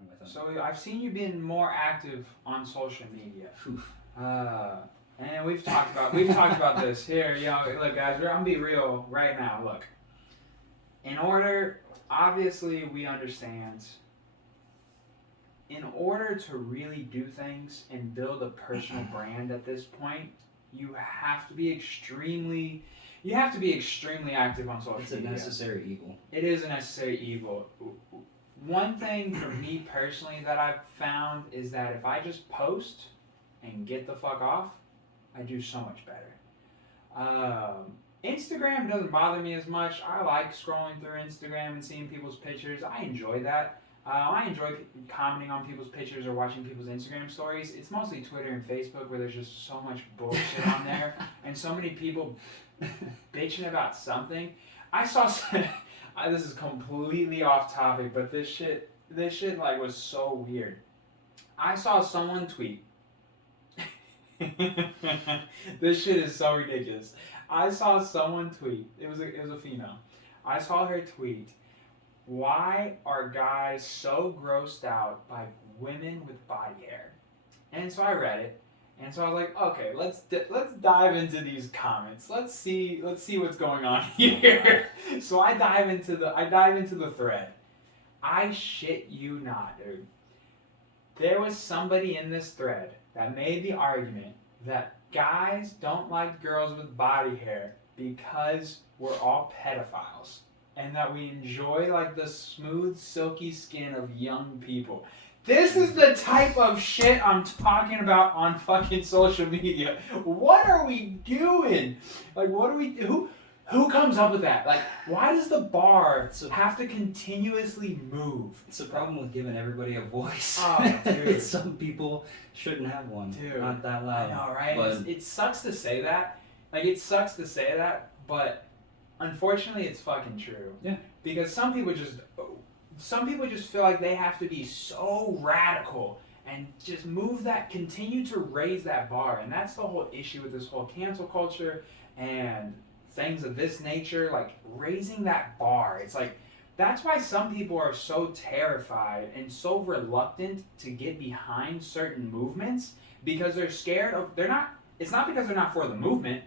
working with them. So I've seen you being more active on social media. And we've talked about this here. Look, guys, I'm gonna be real right now. Look, obviously, we understand. In order to really do things and build a personal brand at this point, you have to be extremely active on social media. It's a necessary evil. It is a necessary evil. One thing for me personally that I've found is that if I just post and get the fuck off, I do so much better. Instagram doesn't bother me as much. I like scrolling through Instagram and seeing people's pictures. I enjoy that. I enjoy commenting on people's pictures or watching people's Instagram stories. It's mostly Twitter and Facebook where there's just so much bullshit on there and so many people bitching about something. I saw this is completely off topic, but this shit like was so weird. I saw someone tweet. This shit is so ridiculous. I saw someone tweet. It was a female. I saw her tweet. Why are guys so grossed out by women with body hair? And so I read it, and so I was like, okay, let's dive into these comments. Let's see what's going on here. So I dive into the thread. I shit you not, dude. There was somebody in this thread that made the argument that guys don't like girls with body hair because we're all pedophiles. And that we enjoy like the smooth, silky skin of young people. This is the type of shit I'm talking about on fucking social media. What are we doing? Like, what do we do? Who comes up with that? Like, why does the bar have to continuously move? It's a problem with giving everybody a voice. Oh, dude. Some people shouldn't have one. Dude, not that loud. I know, right? But It sucks to say that. But unfortunately, it's fucking true. Yeah. Because some people just feel like they have to be so radical and just continue to raise that bar. And that's the whole issue with this whole cancel culture and things of this nature, like raising that bar. It's like, that's why some people are so terrified and so reluctant to get behind certain movements because they're scared of, it's not because they're not for the movement.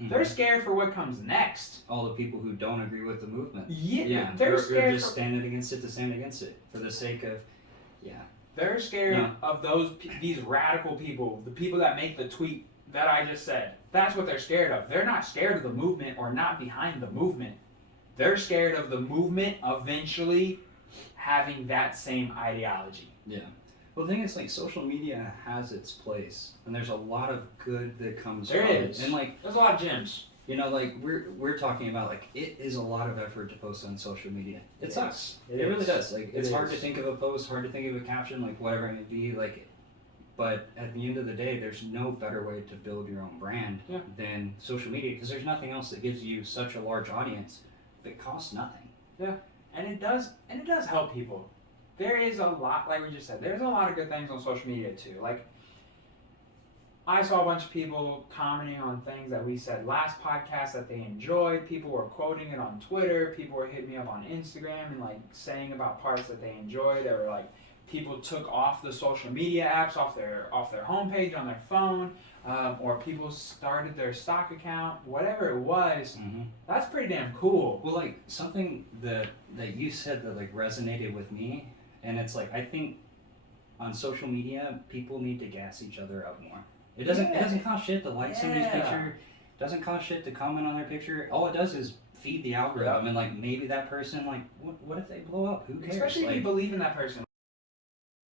They're scared for what comes next. All the people who don't agree with the movement. Yeah, they're scared just standing against it to stand against it for the sake of, They're scared of these radical people, the people that make the tweet that I just said. That's what they're scared of. They're not scared of the movement or not behind the movement. They're scared of the movement eventually having that same ideology. Yeah. Well, the thing is, like, social media has its place, and there's a lot of good that comes from it. And like, there's a lot of gems. You know, like we're talking about, like, it is a lot of effort to post on social media. It sucks. It really does. Like, it's hard to think of a post, hard to think of a caption, like whatever it may be. Like, but at the end of the day, there's no better way to build your own brand than social media, because there's nothing else that gives you such a large audience that costs nothing. Yeah, and it does help people. There is a lot, like we just said, there's a lot of good things on social media too. Like, I saw a bunch of people commenting on things that we said last podcast that they enjoyed. People were quoting it on Twitter. People were hitting me up on Instagram and like saying about parts that they enjoyed. They were like, people took off the social media apps off their homepage on their phone, or people started their stock account, whatever it was. That's pretty damn cool. Well, like, something that you said that like resonated with me. And it's like, I think on social media, people need to gas each other up more. It doesn't cost shit to like somebody's picture. It doesn't cost shit to comment on their picture. All it does is feed the algorithm. And like, maybe that person, like, what if they blow up? Who cares? Especially if you believe in that person.